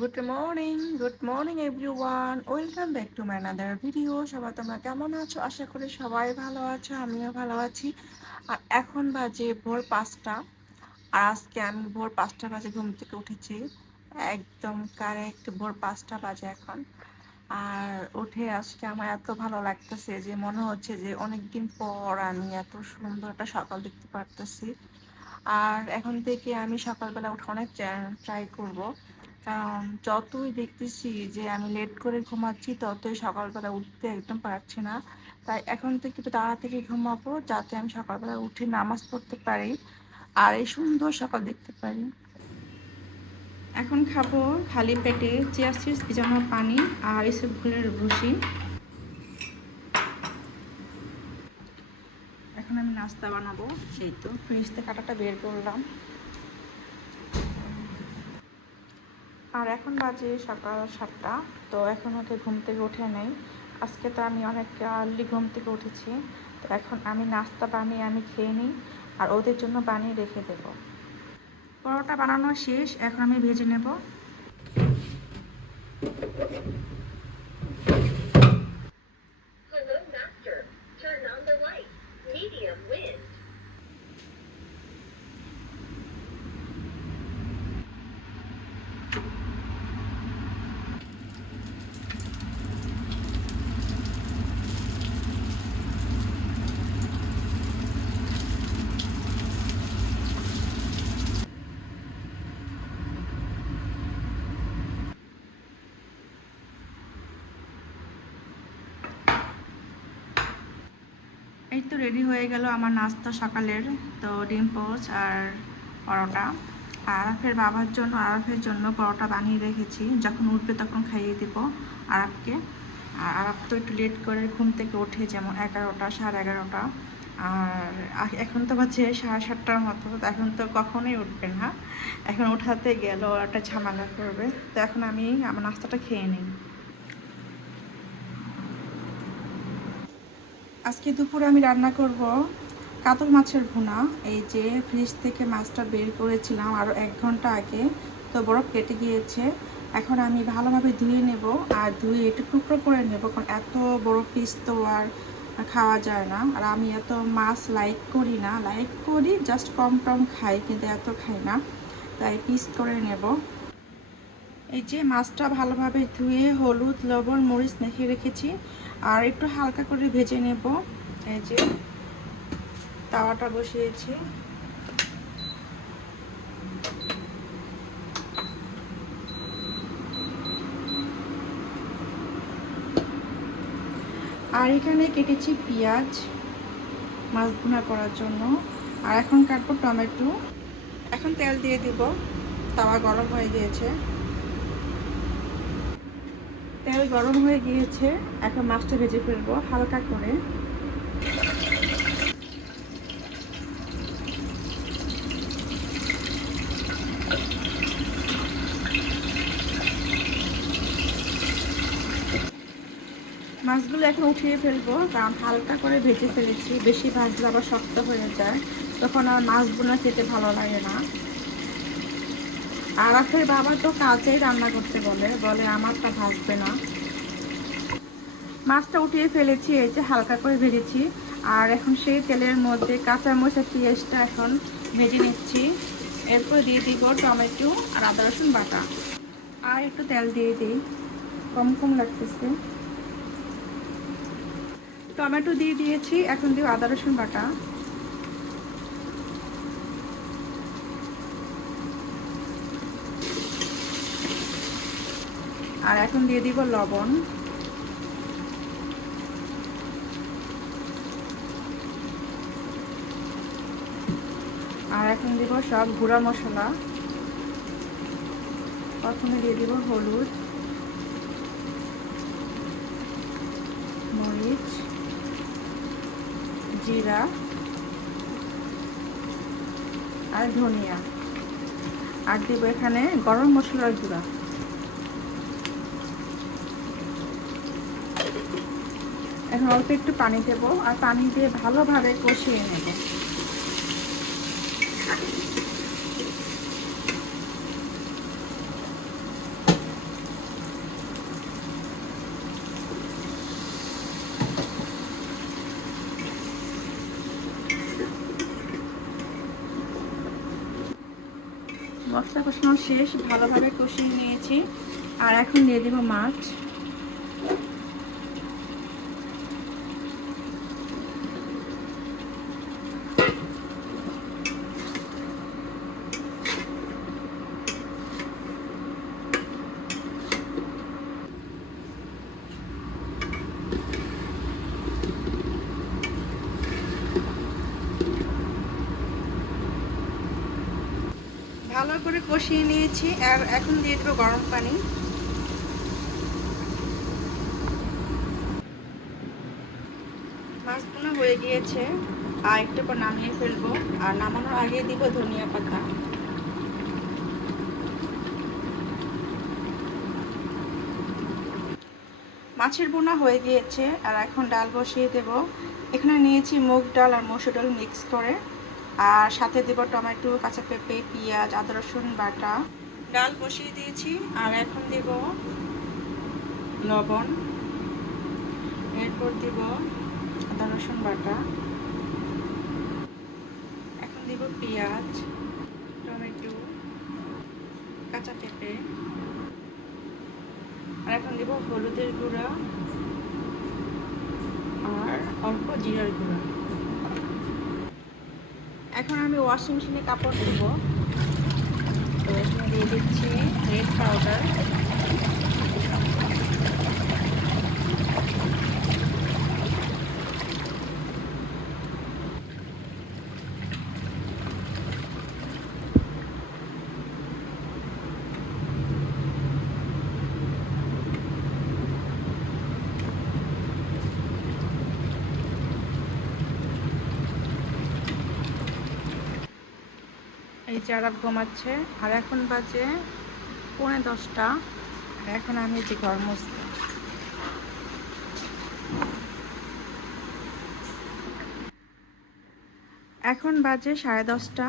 Good morning everyone, welcome back to my another video. সবাই তোমরা কেমন আছো? আশা করি সবাই ভালো আছো, আমিও ভালো আছি। আর এখন বাজে ভোর 5টা। আর আজকে আমি ভোর 5টা বাজে ঘুম থেকে উঠেছি, একদম কারেক্ট ভোর 5টা বাজে এখন। আর উঠে আজকে আমার এত ভালো লাগতেছে যে মনে হচ্ছে যে অনেকদিন পর আমি এত সুন্দর একটা সকাল দেখতে পারতেছি। আর এখন থেকে আমি সকালবেলা উঠে অনেক ট্রাই করব, কারণ যতই দেখতেছি যে আমি লেট করে ঘুমাচ্ছি ততই সকালবেলা উঠতে একদম পারছি না। তাই এখন থেকে একটু তাড়াতাড়ি ঘুমাবো, যাতে আমি সকালবেলা উঠে নামাজ পড়তে পারি আর এই সুন্দর সকাল দেখতে পারি। এখন খাবো খালি পেটে চিয়া সিডস ভিজানো পানি আর ইসবগুলের ভুসি। এখন আমি নাস্তা বানাবো। এই তো ফ্রিজ থেকে কাটাটা বের করলাম। আর এখন বাজে সকাল 7টা। তো এখন ওকে ঘুম থেকে উঠে নেই। আজকে তো আমি অনেক আর্লি ঘুম থেকে উঠেছি। তো এখন আমি নাস্তা বানিয়ে আমি খেয়ে নিই আর ওদের জন্য বানিয়ে রেখে দেব। পরোটা বানানো শেষ, এখন আমি ভেজে নেব। Hello, Master. Turn on the light. Medium wind. এই তো রেডি হয়ে গেল আমার নাস্তা সকালের। তো ডিম পোচ আর পরোটা। আরাফের বাবার জন্য, আরাফের জন্য পরোটা বানিয়ে রেখেছি, যখন উঠবে তখন খাইয়ে দেব আরাফকে। আর আরাফ তো একটু লেট করে ঘুম থেকে ওঠে, যেমন 11টা, 11:30। আর এখন তো বাজে 7:30টার মতো। এখন তো কখনোই উঠবে না, এখন উঠাতে গেলেও একটা ঝামেলা করবে। তো এখন আমি আমার নাস্তাটা খেয়ে নিই। আজকে দুপুরে আমি রান্না করব কাতল মাছের ভুনা। এই যে ফ্রিজ থেকে মাছটা বের করেছিলাম আরও 1 ঘন্টা আগে, তো বরফ কেটে গিয়েছে। এখন আমি ভালোভাবে ধুয়ে নেব আর ধুয়ে একটু টুকরো করে নেব, কারণ এত বড় পিস তো আর খাওয়া যায় না। আর আমি এত মাছ লাইক করি না, লাইক করি জাস্ট কম টম খাই, কিন্তু এত খাই না, তাই পিস করে নেব। এই যে মাছটা ভালোভাবে ধুয়ে হলুদ, লবণ, মরিচ মেখে রেখেছি আর একটু হালকা করে ভেজে নেব। এই যে তাওয়াটা বসিয়েছি। আর এখানে কেটেছি পেঁয়াজ মাছ ভুনা করার জন্য। আর এখন কাটবো টমেটো। এখন তেল দিয়ে দিব, তাওয়া গরম হয়ে গিয়েছে। তেল গরম হয়ে গিয়েছে, এখন মাছটা ভেজে ফেলবো হালকা করে। মাছগুলো এখন উঠিয়ে ফেলবো, কারণ হালকা করে ভেজে ফেলেছি। বেশি ভাজলে আবার শক্ত হয়ে যায়, তখন আর মাছ ভুনা খেতে ভালো লাগে না। আরাফের বাবা তো কাঁচাই রান্না করতে বলে, বলে আমারটা ভাজবে না। মাছটা উঠিয়ে ফেলেছি, এই যে হালকা করে ভেজেছি। আর এখন সেই তেলের মধ্যে কাঁচামরিচ আর পেঁয়াজটা এখন ভেজে নিচ্ছি। এরপর দিয়ে দিব টমেটো আর আদা রসুন বাটা। আর একটু তেল দিয়ে দিই, কম কম লাগতেছে। টমেটো দিয়ে দিয়েছি, এখন দিব আদা রসুন বাটা। আর এখন দিয়ে দিব লবণ। আর এখন দিব সব গুঁড়া মশলা। প্রথমে দিয়ে দিব হলুদ, মরিচ, জিরা আর ধনিয়া। আর দিব এখানে গরম মশলার গুঁড়া। এখন অল্প একটু পানি দেব আর পানি দিয়ে ভালোভাবে কষিয়ে নেব। মশলা কষানো শেষ, ভালোভাবে কষিয়ে নিয়েছি। আর এখন দিয়ে দেবো মাছ। ভালো করে কষিয়ে নিয়েছি আর এখন দিয়ে দেবো গরম পানি। মাছগুলো হয়ে গিয়েছে, আর একটু পর নামিয়ে ফেলবো। আর নামানোর আগে দিব ধনিয়া পাতা। মাছের বোনা হয়ে গিয়েছে, আর এখন ডাল বসিয়ে দেব। এখানে নিয়েছি মুগ ডাল আর মসুর ডাল মিক্স করে, আর সাথে দেব টমেটো, কাঁচা পেঁপে, পেঁয়াজ, আদা রসুন বাটা। ডাল বসিয়ে দিয়েছি, আর এখন দেব লবণ, এরপর দেব আদা রসুন বাটা, এখন দেব পেঁয়াজ, টমেটো, কাঁচা পেঁপে, আর এখন দেব হলুদের গুঁড়া আর অল্প জিরার গুঁড়া। এখন আমি ওয়াশিং মেশিনে কাপড় দেবো, তো এখানে দিয়ে দিচ্ছি রেড পাউডার। এই যে আরাপ ঘুমাচ্ছে, আর এখন বাজে 9:45। আর এখন আমি যে ঘর মুছবো। এখন বাজে 10:30,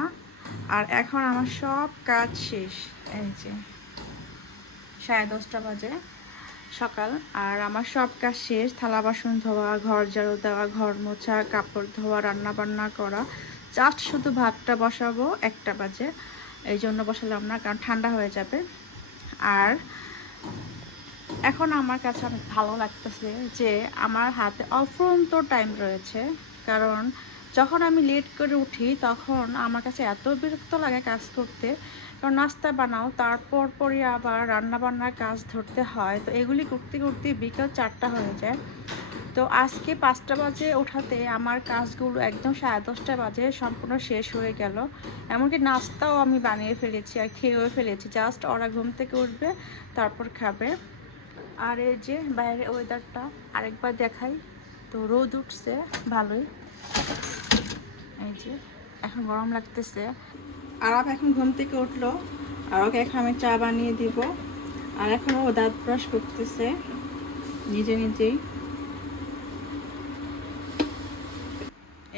আর এখন আমার সব কাজ শেষ। এই যে 10:30 বাজে সকাল, আর আমার সব কাজ শেষ। থালা বাসন ধোয়া, ঘর ঝাড়ু দেওয়া, ঘর মোছা, কাপড় ধোয়া, রান্না বান্না করা। জাস্ট শুধু ভাতটা বসাবো 1টা বাজে, এই জন্য বসালাম না, কারণ ঠান্ডা হয়ে যাবে। আর এখন আমার কাছে অনেক ভালো লাগতেছে যে আমার হাতে অফুরন্ত টাইম রয়েছে, কারণ যখন আমি লেট করে উঠি তখন আমার কাছে এত বিরক্ত লাগে কাজ করতে। কারণ নাস্তা বানাও, তারপর পরে আবার রান্না বান্নার কাজ ধরতে হয়, তো এগুলি করতে করতে বিকাল 4টা হয়ে যায়। তো আজকে 5টা বাজে ওঠাতে আমার কাজগুলো একদম 10:30 বাজে সম্পূর্ণ শেষ হয়ে গেল। এমনকি নাস্তাও আমি বানিয়ে ফেলেছি আর খেয়েও ফেলেছি, জাস্ট ওরা ঘুম থেকে উঠবে তারপর খাবে। আর এই যে বাইরে ওয়েদারটা আরেকবার দেখাই, তো রোদ উঠছে ভালোই। এই যে এখন গরম লাগতেছে। আর এখন ঘুম থেকে উঠলো, আর ওকে এখন আমি চা বানিয়ে দিব। আর এখন ও দাঁত ব্রাশ করতেছে নিজে নিজেই।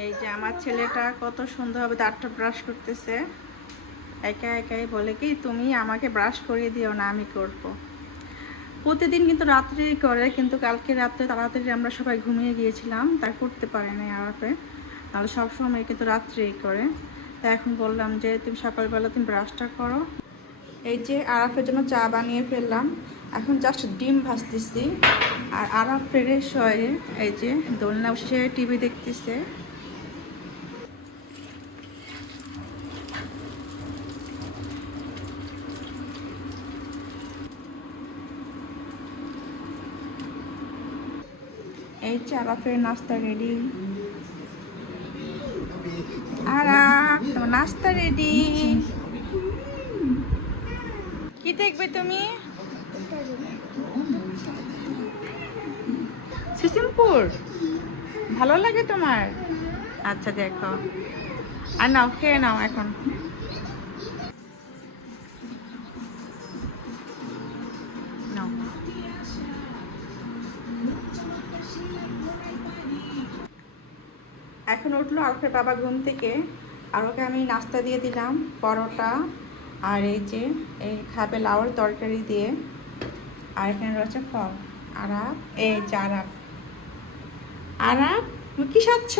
এই যে আমার ছেলেটা কত সুন্দরভাবে দাঁতটা ব্রাশ করতেছে, একা একাই বলে কি তুমি আমাকে ব্রাশ করিয়ে দিও না, আমি করব। প্রতিদিন কিন্তু রাত্রেই করে, কিন্তু কালকে রাত্রে তাড়াতাড়ি আমরা সবাই ঘুমিয়ে গিয়েছিলাম, তাই করতে পারে নাই আরাফে, তাহলে সবসময় কিন্তু রাত্রেই করে। তাই এখন বললাম যে তুমি সকালবেলা তুমি ব্রাশটা করো। এই যে আরাফের জন্য চা বানিয়ে ফেললাম, এখন জাস্ট ডিম ভাজতেছি। আর আরাফ ফ্রেশ হয়ে এই যে দোলনা বসে টিভি দেখতেছে। এই যে আরাফের নাস্তা রেডি। আরাফ তোমার নাস্তা রেডি। কি দেখবে তুমি? সিসিমপুর ভালো লাগে তোমার? আচ্ছা দেখো, আর নাও খেয়ে নাও এখন। নাও। এখন উঠলো আরফের বাবা ঘুম থেকে, আর ওকে আমি নাস্তা দিয়ে দিলাম পরোটা, আর এই যে এই খাবে লাউর তরকারি দিয়ে, আর এখানে রয়েছে ফল। আরাপ, এই যে আরাপ, আরাপ তুমি কি খাচ্ছ?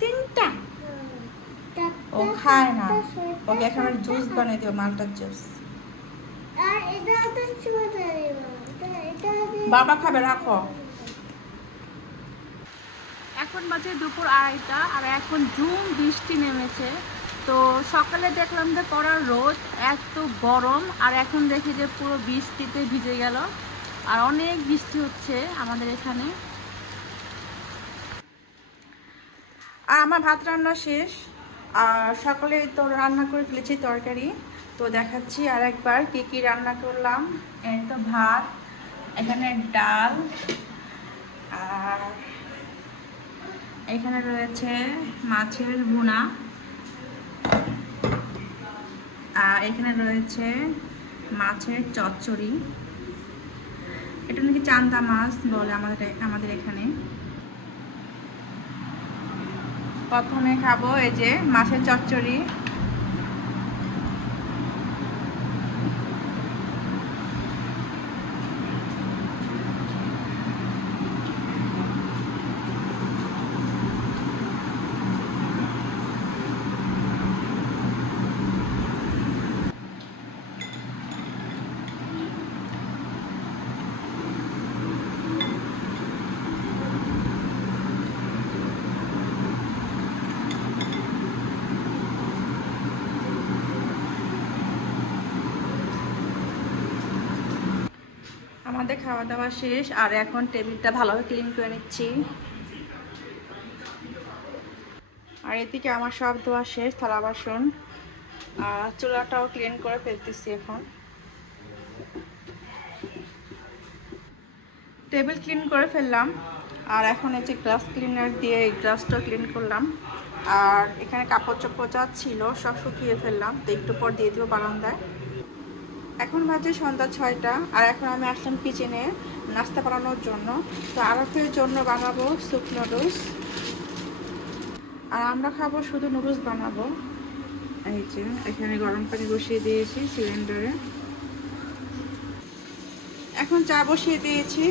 3টা। ও খায় না, ওকে এখন জুস বানিয়ে দিও, মালটার জুস। বাবা খাবে, রাখো। এখন বাজে দুপুর 2:30 আর এখন ঝুম বৃষ্টি নেমেছে। তো সকালে দেখলাম যে কড়া রোদ, এত গরম, আর এখন দেখি যে পুরো বৃষ্টিতে ভিজে গেল। আর অনেক বৃষ্টি হচ্ছে আমাদের এখানে। আর আমার ভাত রান্না শেষ, আর সকালে তো রান্না করে ফেলেছি তরকারি। তো দেখাচ্ছি আর একবার কি কি রান্না করলাম। এই তো ভাত, এখানে ডাল, আর এখানে রয়েছে মাছের ভুনা, আর এখানে রয়েছে মাছের চচ্চড়ি। এটা নাকি চান্দা মাছ বলে আমাদের এখানে। প্রথমে খাবো এই যে মাছের চচ্চড়ি। আমাদের খাওয়া দাওয়া শেষ, আর এখন টেবিলটা ভালোভাবে ক্লিন করে নিচ্ছি। আর এদিকে আমার সব ধোয়া শেষ, থালা বাসন, আর চুলাটাও ক্লিন করে ফেলতেছি। এখন টেবিল ক্লিন করে ফেললাম, আর এখন এই যে গ্লাস ক্লিনার দিয়ে এই গ্লাসটা ক্লিন করলাম। আর এখানে কাপড় চোপড় যা ছিল সব শুকিয়ে ফেললাম, তো একটু পর দিয়ে দেবো বারান্দায়। এখন বাজে সন্ধ্যা 6টা, আর এখন আমি আসলাম কিচেনে নাস্তা বানানোর জন্য। তো আরফের জন্য বানাবো স্যুপ নুডলস, আর আমরা খাবো শুধু নুডলস বানাবো। এই যে এখানে গরম পানি বসিয়ে দিয়েছি সিলিন্ডারে, এখন চা বসিয়ে দিয়েছি।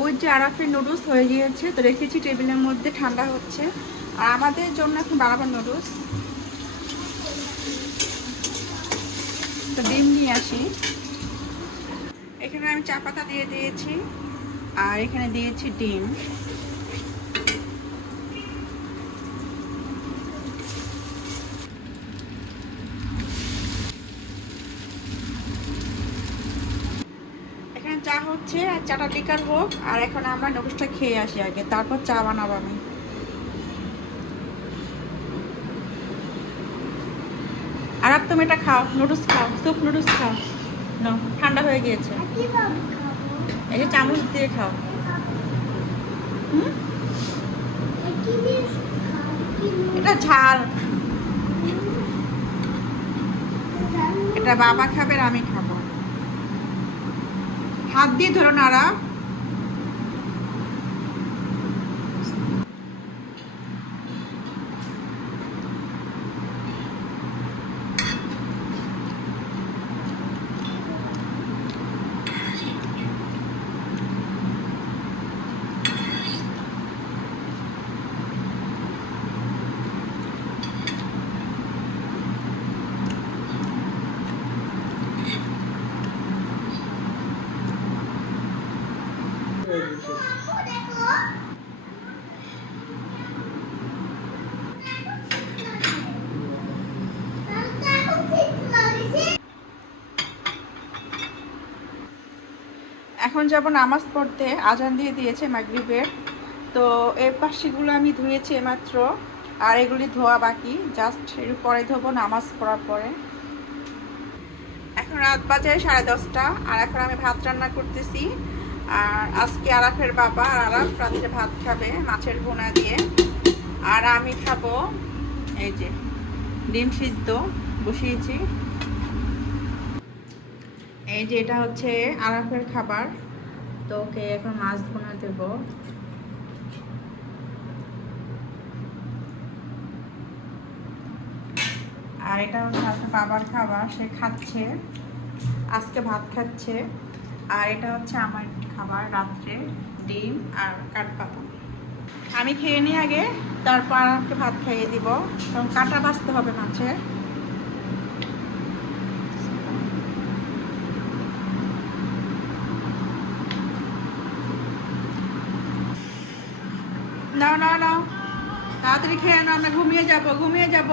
ওই যে আরফের নুডলস হয়ে গিয়েছে, তো রেখেছি টেবিলের মধ্যে, ঠান্ডা হচ্ছে। আর আমাদের জন্য এখন বানাবো নুডলস। তো ডিম নিয়ে আসি। এখানে আমি চা পাতা দিয়ে দিয়েছি, আর এখানে দিয়েছি ডিম। এখানে চা হচ্ছে, আর চাটা লিকার হোক, আর এখন আমরা নুডলসটা খেয়ে আসি আগে, তারপর চা বানাবো আমি। আর তুমি এটা খাও, নুডলস খাও, স্যুপ নুডলস খাও। না, ঠান্ডা হয়ে গিয়েছে, এই যে চামচ দিয়ে খাও। এটা ঝাল, এটা বাবা খাবে আর আমি খাবো। হাত দিয়ে ধরো নাড়া। এখন যাব নামাজ পড়তে, আজান দিয়ে দিয়েছে মাগরিবের। তো এই পাশিগুলো আমি ধুয়েছি মাত্র, আর এগুলি ধোয়া বাকি, জাস্ট একটু পরে ধোবো নামাজ পড়ার পরে। এখন রাত বাজে 10:30, আর এখন আমি ভাত রান্না করতেছি। আর আজকে আরাফের বাবা আর আরাফ রাত্রে ভাত খাবে মাছের ভুনা দিয়ে, আর আমি খাবো এই যে ডিম সিদ্ধ বসিয়েছি। এই যে এটা হচ্ছে আরাফের খাবার, তো ওকে এখন মাছ ভুনা দেব। আর এটা হচ্ছে আজকে বাবার খাবার, সে খাচ্ছে, আজকে ভাত খাচ্ছে। আর এটা হচ্ছে আমার খাবার রাত্রে, ডিম আর কাঠপাতা। আমি খেয়ে নিই আগে। তারপর আমাকে ভাত খাইয়ে দিব, এবং কাঁটা বাছতে হবে মাছে। নাও নাও নাও, তাড়াতাড়ি খেয়ে নাও, আমরা ঘুমিয়ে যাব, ঘুমিয়ে যাব।